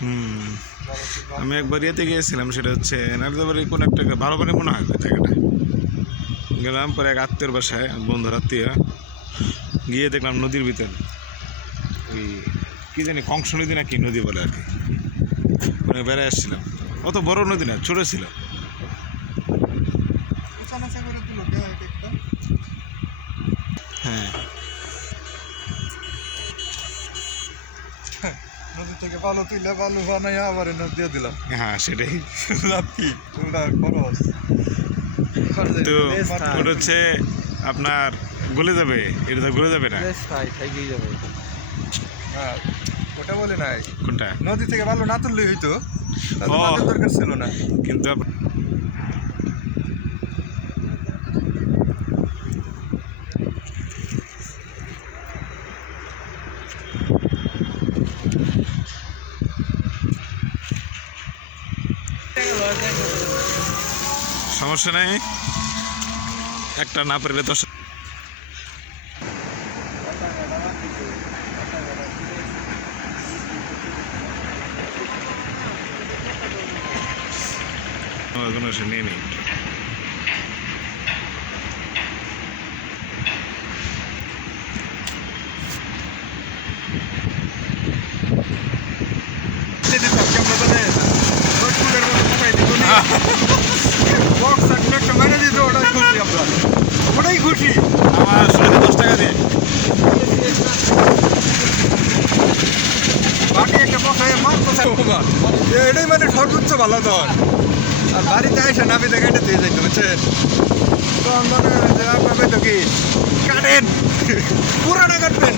হুম, আমি একবার ইয়েতে গিয়েছিলাম, সেটা হচ্ছে নারদাবাড়ির কোন একটা ভালো পানি মনে হয় ওই জায়গাটা। গেলাম পরে এক আত্মীয়র বাসায়, বন্ধুর আত্মীয়, গিয়ে দেখলাম নদীর ভিতর ওই কী জানি কংস নদী না কি নদী বলে আর কি, মানে বেড়ায় আসছিলাম। অত বড় নদী না, ছোটো ছিল। হ্যাঁ, নদী থেকে বালু তুলে বালু বানাই আবার নদী দিয়ে দিলাম। হ্যাঁ সেটাই। লাভ কি তোমরা খরচ তো ওটা হচ্ছে আপনার গলে যাবে, এটা তো গলে যাবে না। হ্যাঁ ওটা বলে নাই, কোনটা? নদী থেকে বালু না তুললেই হইতো, তাহলে ও। বালুর দরকার ছিল না। কিন্তু সমস্যা নাই, একটা না পারলে 10। কোনো সে নেই নেই। ওটাই খুশি। আমার 10 টাকা দিয়ে বাকি একটা বসায় মাছ বসায় বাবা, এটাই মানে সর্বোচ্চ ভালো ধর। আর বাড়িতে এসে নাবি দেখে এটা দিয়ে যাইতে হচ্ছে, তখন মনে হয় যে আপনার তো কি কাটেন, পুরাটা কাটবেন।